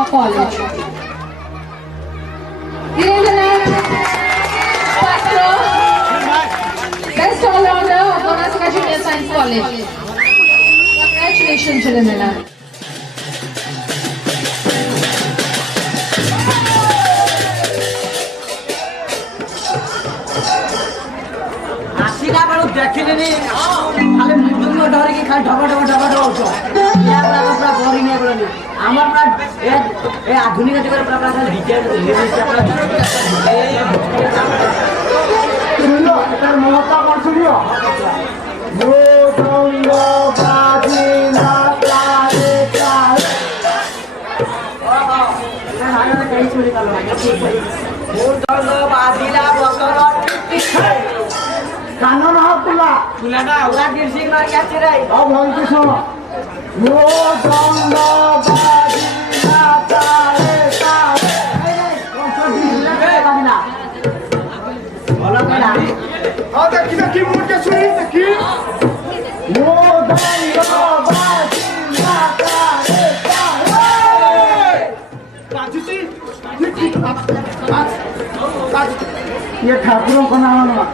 for college. Dhirendranath Pastro, Best All-Rounder of Karnataka Junior Science College. Congratulations, Dhirendranath. देखिले खाली मुंडुम डरी की खाली ढबा ढबा ढबा ढबा होतो या पूरा बोरिंग है बोलनी हमर पूरा ए आधुनिक जगह पूरा पूरा डिटेल पूरा सुनो एटार महत्व कोन सुनियो यो रंग बाजी ना तारे तारे हां कहीं सुनी कालो यो रंग बाजीला बकर कानून हो पुला उला गिरसिंग मार क्या चिरे अब हम के सुनो यो दंड बाजी ना तारे तारे कौन सा दिला बाजीना बोलो केला आ देखी मूड के सुनी देखी यो दंड बाजी ना तारे तारे काजी जी ये ठाकुरों का नाम है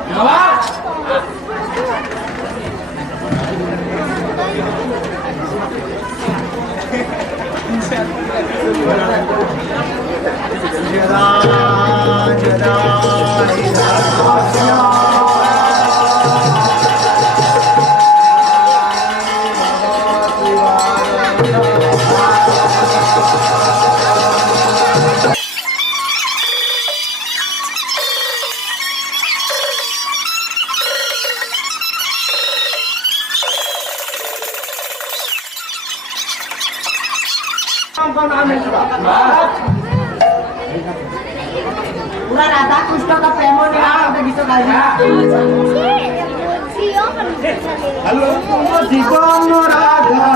पूरा राधा कृष्ण का प्रेम ने गीत गाया हेलो जीवन राधा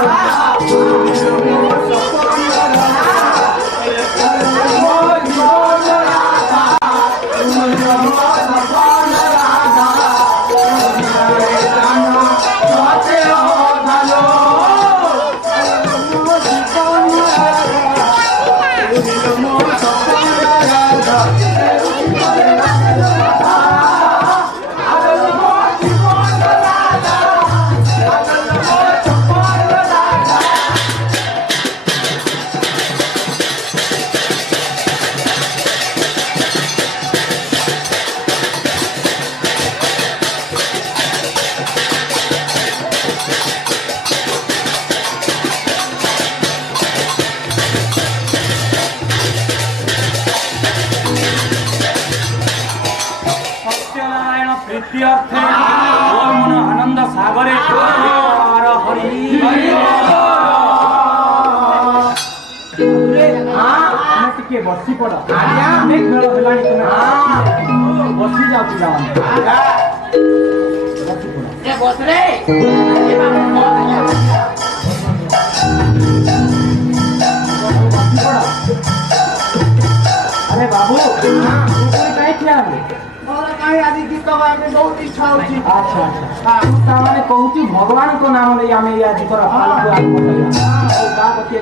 आनंद सागरे हरि बसी पड़ अनेक मेल बसी जाओ अरे बाबू कहीं क्या आदि गीत बहुत इच्छा होची अच्छा अच्छा माने कहूची भगवान को नाम ले हमें या जिकर फालतू आत्मा ओ का बतिया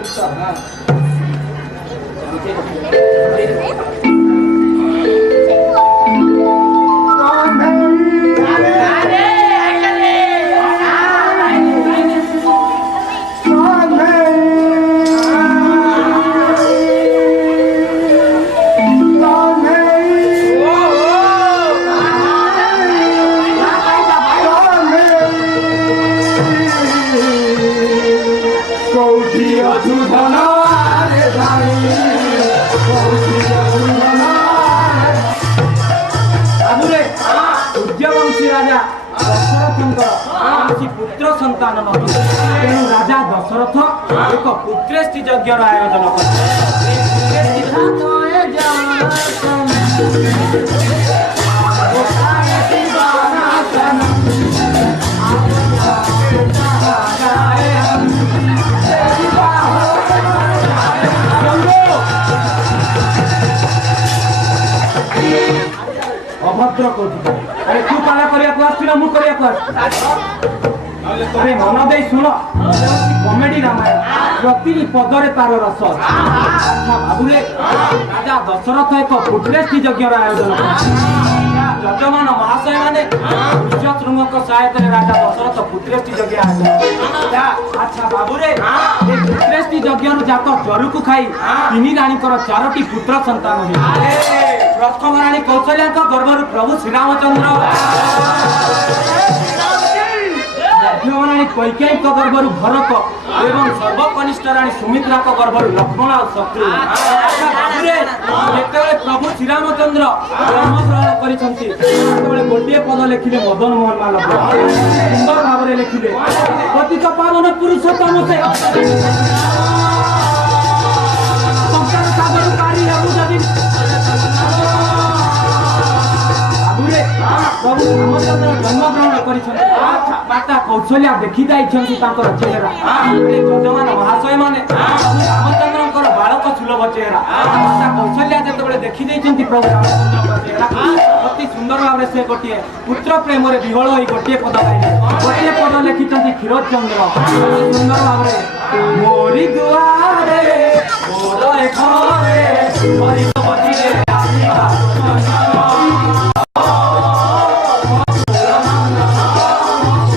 गीत पुत्र संतान तेणु राजा दशरथ एक पुत्रेष्टि यज्ञ आयोजन अभद्र अरे तू पाला करिया मु करिया मन दे शुण कमेडी रामायण ପ୍ରତିଟି ପଦରେ ତାର ରସ ଅଛି। ଆଚ୍ଛା ବାବୁରେ ରାଜା ଦଶରଥ ଏକ ପୁତ୍ରେଷ୍ଟି ଯଜ୍ଞର ଆୟୋଜନ କରିଛନ୍ତି। ଯଜମାନ ମହାଶୟ ମାନେ ଶୃଙ୍ଗଙ୍କ ସହାୟତାରେ ରାଜା ଦଶରଥ ପୁତ୍ରେଷ୍ଟି ଯଜ୍ଞ ଆୟୋଜନ। ଆଚ୍ଛା ବାବୁରେ ଏ ପୁତ୍ରେଷ୍ଟି ଯଜ୍ଞରୁ ଜାତ ଜରୁକୁ ଖାଇ ତିନି ରାଣୀଙ୍କର 4ଟି ପୁତ୍ର ସନ୍ତାନ ହୋଇଥିଲେ। ପ୍ରଥମ ରାଣୀ କୌଶଲ୍ୟାଙ୍କ ଗର୍ଭରୁ ପ୍ରଭୁ ଶ୍ରୀରାମଚନ୍ଦ୍ର, ରାଣୀ କୈକେୟୀଙ୍କ ଗର୍ଭରୁ ଭରତ ଏବଂ ସର୍ବକନିଷ୍ଠ ରାଣୀ ସୁମିତ୍ରାଙ୍କ ଗର୍ଭରୁ ଲକ୍ଷ୍ମଣ ଆଉ ଶତ୍ରୁଘ୍ନ। ଯେତେବେଳେ ପ୍ରଭୁ ଶ୍ରୀରାମଚନ୍ଦ୍ର ଜନ୍ମଗ୍ରହଣ କରିଛନ୍ତି ସେତେବେଳେ ଗୋଟିଏ ପଦ ଲେଖିଲେ ମଦନ ମୋହନ ମାଲବ୍ୟ, ସୁନ୍ଦର ଭାବରେ ଲେଖିଲେ ପତିତ ପାବନ ପୁରୁଷୋତ୍ତମ ସେ ସଂସାର ସାଗର ପାରି ହେବୁ ଯଦି। ପ୍ରଭୁ ରାମଚନ୍ଦ୍ର ଜନ୍ମଗ୍ରହଣ କରିଛନ୍ତି। ମାତା କୌଶଲ୍ୟା ଦେଖି ଯାଇଛନ୍ତି ତାଙ୍କର ଚେହେରା। ଯଜମାନ ମହାଶୟ ମାନେ ପ୍ରଭୁ ରାମଚନ୍ଦ୍ରଙ୍କର ବାଳକ ସୁଲଭ ଚେହେରା ମାତା କୌଶଲ୍ୟା ଯେତେବେଳେ ଦେଖି ଦେଇଛନ୍ତି ପ୍ରଭୁ ରାମଚନ୍ଦ୍ରଙ୍କ ଚେହେରା ଅତି ସୁନ୍ଦର ଭାବରେ ସେ ଗୋଟିଏ ପୁତ୍ର ପ୍ରେମରେ ବିହଳ ହୋଇ ଗୋଟିଏ ପଦ ଗାଇଲେ। ଗୋଟିଏ ପଦ ଲେଖିଛନ୍ତି କ୍ଷୀରୋଚନ୍ଦ୍ର ସୁନ୍ଦର ଭାବରେ ମୋରି ଦୁଆରେ ମୋର ଘରେ